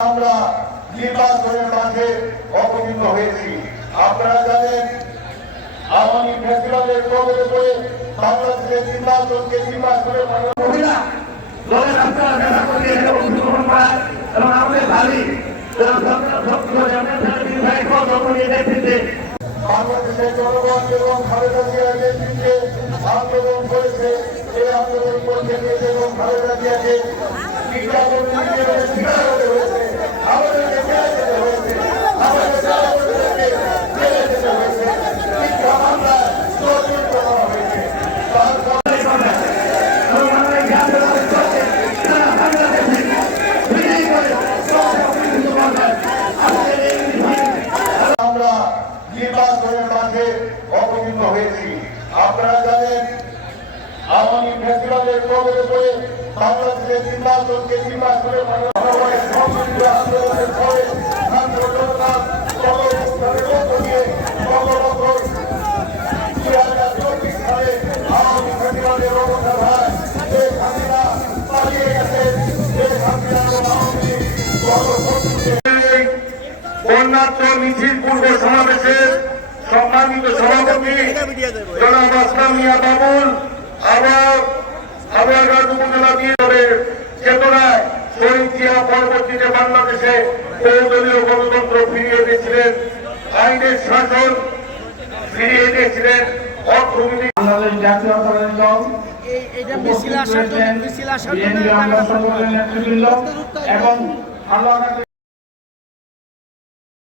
আমরা নির্বাচনের মাঝে অবতীর্ণ হয়েছি। আপনারা জানেন আওয়ামী ফেস্টিভ্যালের কবলে পড়ে বাংলাদেশের নির্বাচনের মহিলা দলের আপনারা দেখা করে অংশগ্রহণ করা এবং আমাদের ভাবি বাংলাদেশের জনগণ এবং খালেদা জিয়ার নেতৃত্বে আন্দোলন করেছে। এই আন্দোলন করতে গিয়েছে এবং খালেদা জিয়াকে আমরা নির্বাচনের মাঝে অবতীর্ণ হয়েছি। আপনারা জানেন আওয়ামী ফেস্টিভ্যালের কবলে পড়ে বাংলাদেশের নির্বাচনের আন্দোলনের ফলে সালে আওয়ামী ফেস্টিভ্যালের অবস্থা হয় পালিয়ে গেছে। বন্যাত্ম মিছিল পূর্ব সমাবেশের সম্মানিত সভাপতি জনাব আসলাম মিয়া বাবুল হাওড়াঘাট উপজেলা বিএনপির চেতনায় শহীদ জিয়া পরবর্তীতে বাংলাদেশে বহুদলীয় গণতন্ত্র ফিরিয়ে দিয়েছিলেন, আইনের শাসন ফিরিয়ে দিয়েছিলেন, অর্থনৈতিক বাংলাদেশ জাতীয়তাবাদী দল নেতৃবৃন্দ এবং